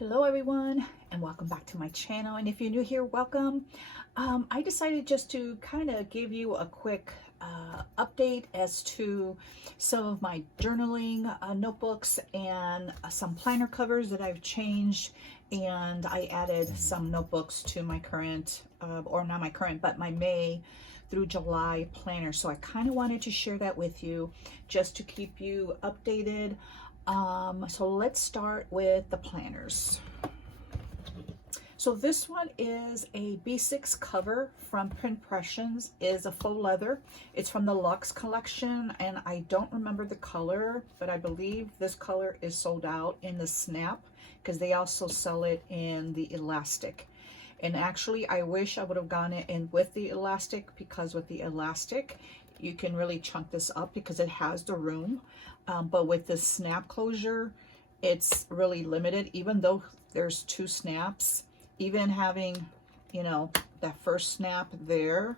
Hello everyone, and welcome back to my channel. And if you're new here, welcome. I decided just to kind of give you a quick update as to some of my journaling notebooks and some planner covers that I've changed, and I added some notebooks to my current or not my current, but my May through July planner. So I kind of wanted to share that with you just to keep you updated. So let's start with the planners. So this one is a B6 cover from Printpressions. Is a faux leather. It's from the Luxe collection, and I don't remember the color, but I believe this color is sold out in the snap because they also sell it in the elastic. And actually, I wish I would have gone in with the elastic, because with the elastic, you can really chunk this up because it has the room. But with the snap closure, it's really limited, even though there's two snaps. Even having, you know, that first snap there,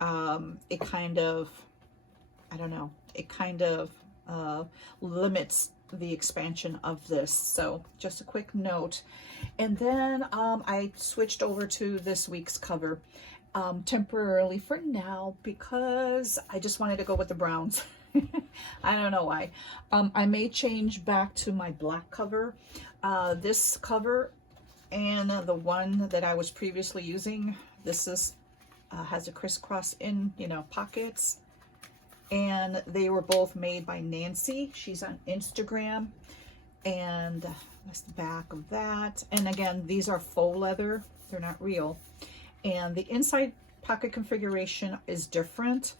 it kind of, I don't know, it kind of limits the expansion of this. So just a quick note. And then I switched over to this week's cover temporarily for now because I just wanted to go with the browns. I don't know why. I may change back to my black cover. This cover and the one that I was previously using, this is has a crisscross in, you know, pockets, and they were both made by Nancy. She's on Instagram, and that's the back of that. And again, these are faux leather, they're not real. And the inside pocket configuration is different.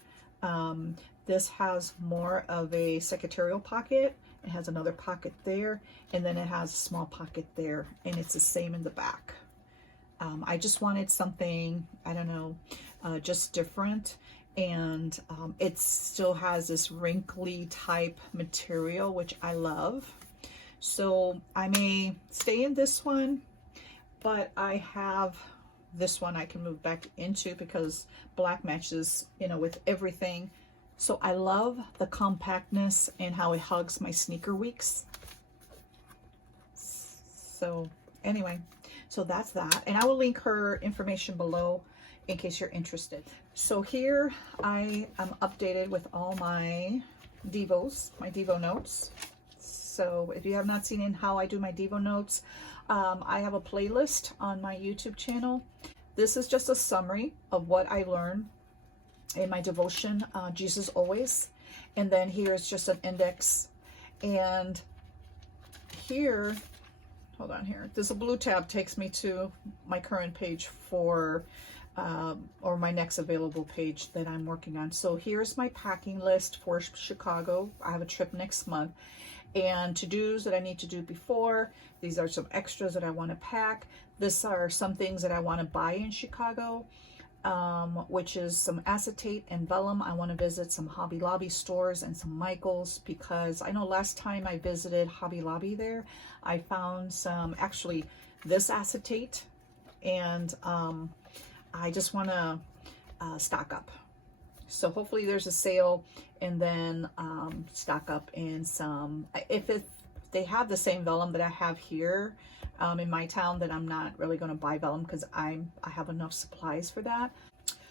This has more of a secretarial pocket. It has another pocket there, and then it has a small pocket there, and it's the same in the back. I just wanted something, I don't know, just different. And it still has this wrinkly type material, which I love. So I may stay in this one, but I have this one I can move back into because black matches, you know, with everything. So I love the compactness and how it hugs my sneaker weeks. So anyway, so that's that. And I will link her information below in case you're interested. So here I am updated with all my Devos, my Devo notes. So if you have not seen in how I do my Devo notes, I have a playlist on my YouTube channel. This is just a summary of what I learned in my devotion, Jesus Always. And then here is just an index. And here, hold on here, this blue tab takes me to my current page for, or my next available page that I'm working on. So here's my packing list for Chicago. I have a trip next month. And to-dos that I need to do before. These are some extras that I want to pack. These are some things that I want to buy in Chicago. Which is some acetate and vellum. I want to visit some Hobby Lobby stores and some Michaels, because I know last time I visited Hobby Lobby there, I found some, actually this acetate, and I just want to stock up. So hopefully there's a sale, and then stock up in some, if they have the same vellum that I have here in my town, then I'm not really going to buy vellum because I have enough supplies for that.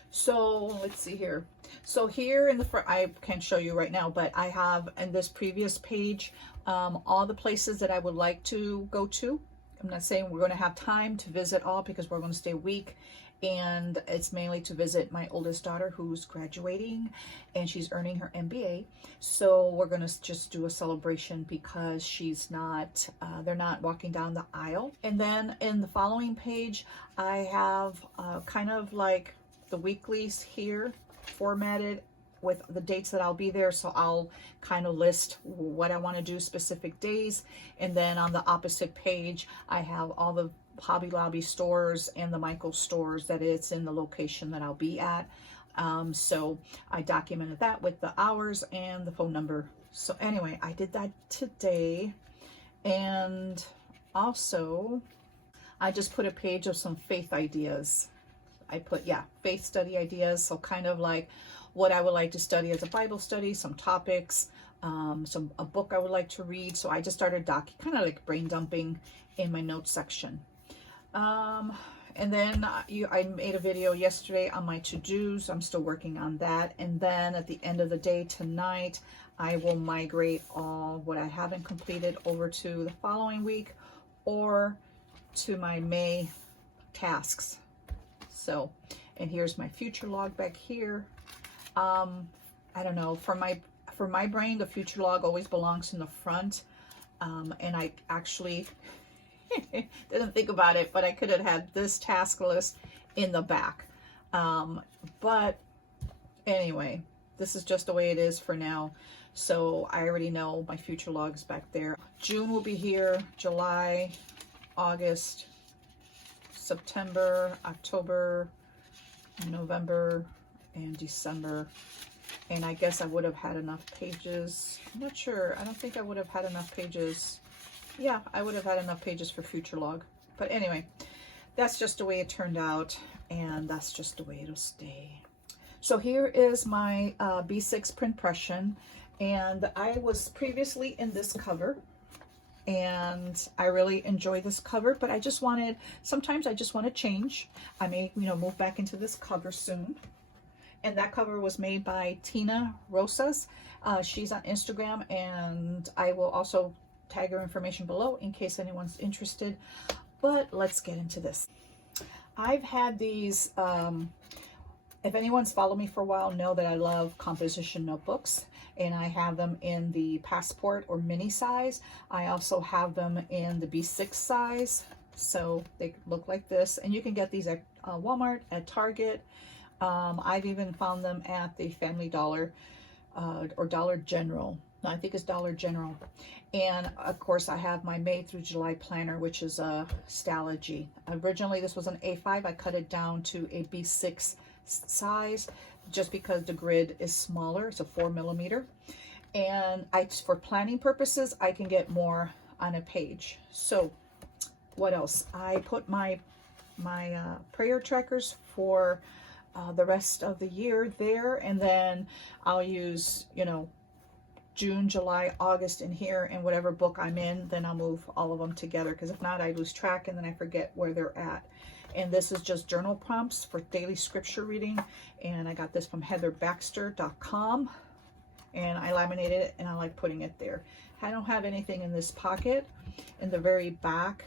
So let's see here. So here in the front, I can't show you right now, but I have in this previous page all the places that I would like to go to. I'm not saying we're going to have time to visit all because we're going to stay a week, and it's mainly to visit my oldest daughter who's graduating and she's earning her MBA. So we're going to just do a celebration because she's not, they're not walking down the aisle. And then in the following page, I have kind of like the weeklies here formatted with the dates that I'll be there. So I'll kind of list what I want to do specific days. And then on the opposite page, I have all the Hobby Lobby stores and the Michael stores that it's in the location that I'll be at. So I documented that with the hours and the phone number. So anyway, I did that today. And also I just put a page of some faith ideas. I put, yeah, faith study ideas. So kind of like what I would like to study as a Bible study, some topics, a book I would like to read. So I just started kind of like brain dumping in my notes section. And then I made a video yesterday on my to-dos. I'm still working on that. And then at the end of the day tonight, I will migrate all what I haven't completed over to the following week or to my May tasks. So, and here's my future log back here. I don't know, for my brain, the future log always belongs in the front. And I actually didn't think about it, but I could have had this task list in the back. But anyway, this is just the way it is for now. So I already know my future logs back there. June will be here, July, August, September, October, November, and December. And I guess I would have had enough pages. I'm not sure. I don't think I would have had enough pages. Yeah, I would have had enough pages for future log. But anyway, that's just the way it turned out, and that's just the way it'll stay. So here is my B6 print impression, and I was previously in this cover, and I really enjoy this cover, but I just wanted, sometimes I just want to change. I may, move back into this cover soon. And that cover was made by Tina Rosas. She's on Instagram, and I will also tag her information below in case anyone's interested. But let's get into this. I've had these, if anyone's followed me for a while, know that I love composition notebooks, and I have them in the passport or mini size. I also have them in the B6 size, so they look like this, and you can get these at Walmart, at Target. I've even found them at the Family Dollar or Dollar General. No, I think it's Dollar General. And of course I have my May through July planner, which is a Stalogy. Originally this was an A5. I cut it down to a B6 size just because the grid is smaller. It's a 4mm. And for planning purposes, I can get more on a page. So what else? I put my prayer trackers for the rest of the year there, and then I'll use, June, July, August in here, and whatever book I'm in, then I'll move all of them together, because if not, I lose track and then I forget where they're at. And this is just journal prompts for daily scripture reading, and I got this from heatherbaxter.com, and I laminated it, and I like putting it there. I don't have anything in this pocket. In the very back,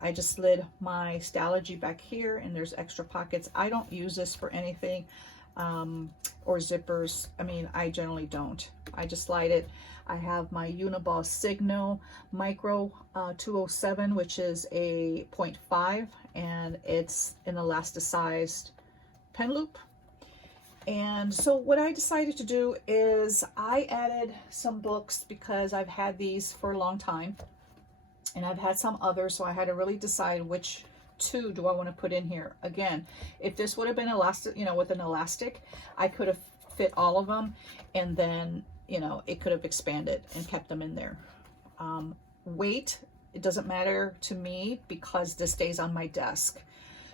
I just slid my Stalogy back here, and there's extra pockets. I don't use this for anything, or zippers. I mean, I generally don't. I just slide it. I have my Uniball Signo Micro 207, which is a 0.5, and it's an elasticized pen loop. And so what I decided to do is I added some books because I've had these for a long time, and I've had some others, so I had to really decide which two do I want to put in here. Again, if this would have been elastic, with an elastic, I could have fit all of them, and then it could have expanded and kept them in there. Weight, it doesn't matter to me because this stays on my desk.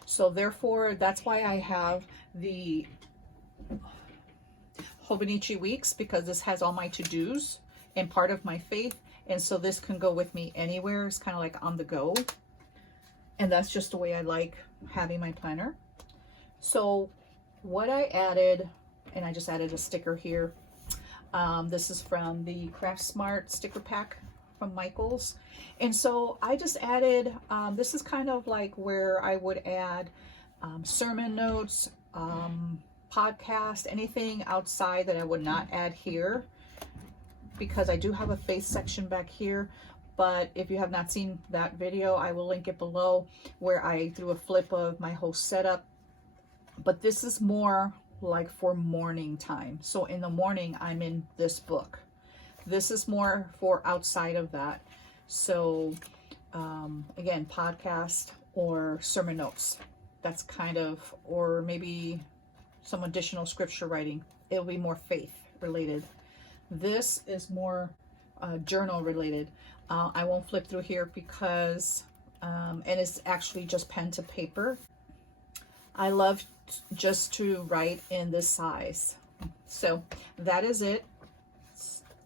So therefore, that's why I have the Hobonichi weeks, because this has all my to-dos and part of my faith. And so this can go with me anywhere. It's kind of like on the go. And that's just the way I like having my planner. So what I added, and I just added a sticker here. This is from the Craft Smart sticker pack from Michaels. And so I just added, this is kind of like where I would add sermon notes, podcast, anything outside that I would not add here, because I do have a faith section back here. But if you have not seen that video, I will link it below, where I threw a flip of my whole setup. But this is more like for morning time. So in the morning, I'm in this book. This is more for outside of that. So again, podcast or sermon notes. That's kind of, or maybe some additional scripture writing. It'll be more faith related. This is more journal related. I won't flip through here because, and it's actually just pen to paper. I love just to write in this size. So that is it.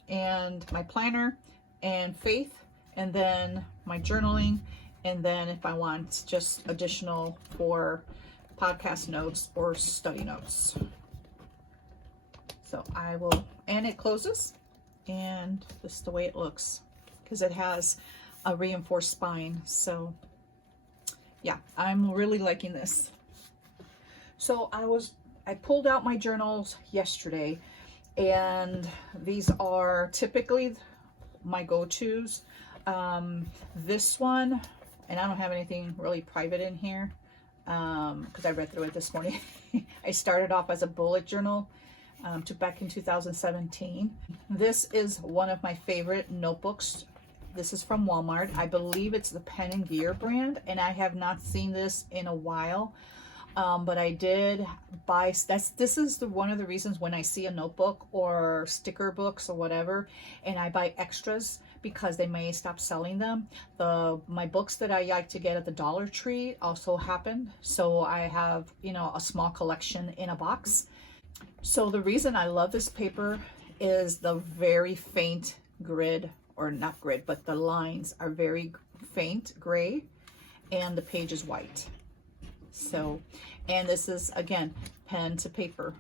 and my planner and faith, and then my journaling, and then if I want just additional for podcast notes or study notes. So I will, and it closes, and this is the way it looks because it has a reinforced spine. So yeah, I'm really liking this. So I pulled out my journals yesterday, and these are typically my go-tos. This one, and I don't have anything really private in here because I read through it this morning. I started off as a bullet journal back in 2017. This is one of my favorite notebooks. This is from Walmart. I believe it's the Pen and Gear brand, and I have not seen this in a while. But I did buy, this is one of the reasons when I see a notebook or sticker books or whatever, and I buy extras because they may stop selling them. My books that I like to get at the Dollar Tree also happened. So I have, a small collection in a box. So the reason I love this paper is the very faint grid, or not grid, but the lines are very faint gray, and the page is white. So, and this is, again, pen to paper.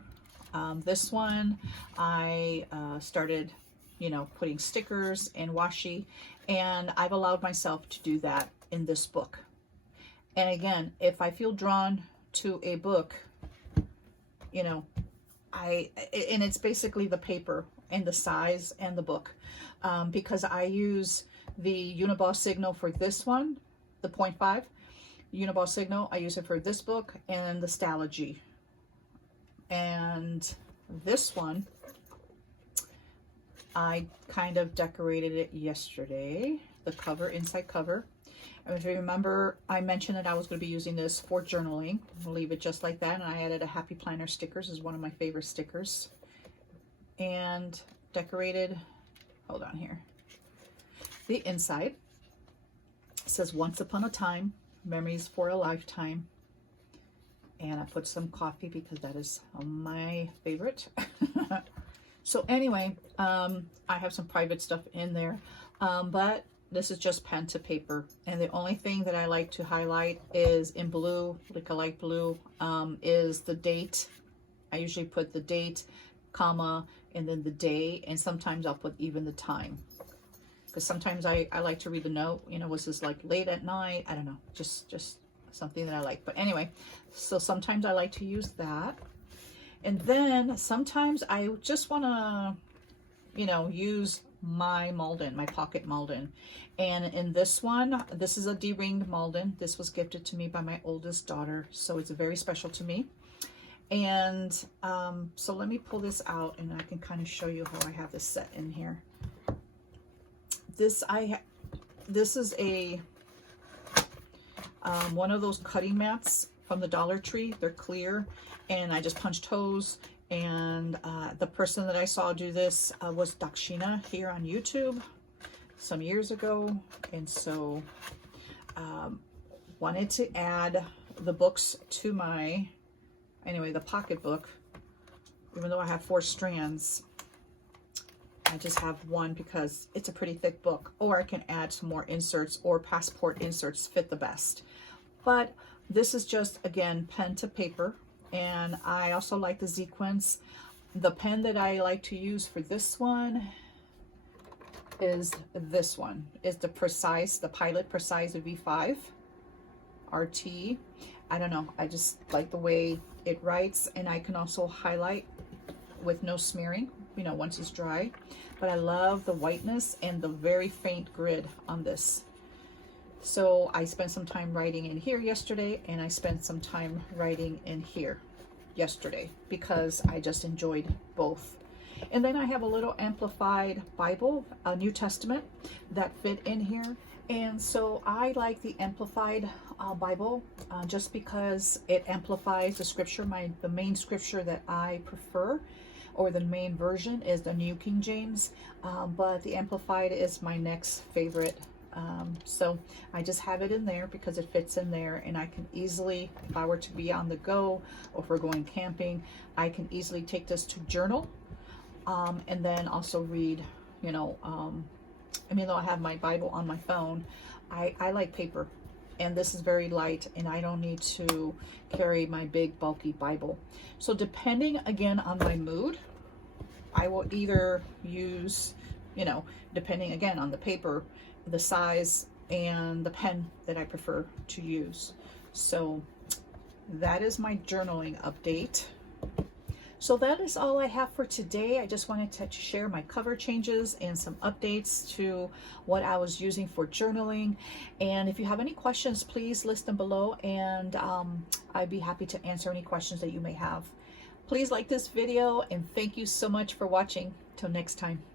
This one, I started, putting stickers and washi, and I've allowed myself to do that in this book. And again, if I feel drawn to a book, and it's basically the paper and the size and the book, because I use the Uniball Signal for this one, the 0.5. Uniball Signal, I use it for this book and the Stalogy. And this one, I kind of decorated it yesterday, the cover, inside cover. And if you remember, I mentioned that I was going to be using this for journaling. I'll leave it just like that. And I added a Happy Planner stickers, is one of my favorite stickers. And decorated, hold on here, the inside. It says, "Once upon a time, memories for a lifetime." And I put some coffee because that is my favorite. So anyway, I have some private stuff in there, but this is just pen to paper. And the only thing that I like to highlight is in blue, like a light blue, is the date. I usually put the date, comma, and then the day, and sometimes I'll put even the time. Because sometimes I like to read the note, was this like late at night? I don't know, just something that I like. But anyway, so sometimes I like to use that. And then sometimes I just want to, use my Malden, my pocket Malden. And in this one, this is a D-ringed Malden. This was gifted to me by my oldest daughter, so it's very special to me. And so let me pull this out and I can kind of show you how I have this set in here. This is a one of those cutting mats from the Dollar Tree. They're clear, and I just punched holes. And the person that I saw do this was Dakshina here on YouTube some years ago, and so wanted to add the books to my, anyway, the pocketbook. Even though I have 4 strands, I just have one because it's a pretty thick book, or I can add some more inserts, or passport inserts fit the best. But this is just, again, pen to paper. And I also like the Zequenz. The pen that I like to use for this one is this one. Is the Pilot Precise V5 RT. I don't know, I just like the way it writes, and I can also highlight with no smearing, once it's dry. But I love the whiteness and the very faint grid on this. So I spent some time writing in here yesterday, and I spent some time writing in here yesterday because I just enjoyed both. And then I have a little amplified Bible, a New Testament, that fit in here. And so I like the amplified Bible just because it amplifies the scripture. The main scripture that I prefer, or the main version, is the New King James, but the amplified is my next favorite. So I just have it in there because it fits in there, and I can easily, if I were to be on the go or if we're going camping, I can easily take this to journal, and then also read, you know, I mean, though I have my Bible on my phone, I like paper, and this is very light, and I don't need to carry my big bulky Bible. So depending again on my mood, I will either use, you know, depending again on the paper, the size, and the pen that I prefer to use. So that is my journaling update. So that is all I have for today. I just wanted to share my cover changes and some updates to what I was using for journaling. And if you have any questions, please list them below, and I'd be happy to answer any questions that you may have. Please like this video, and thank you so much for watching. Till next time.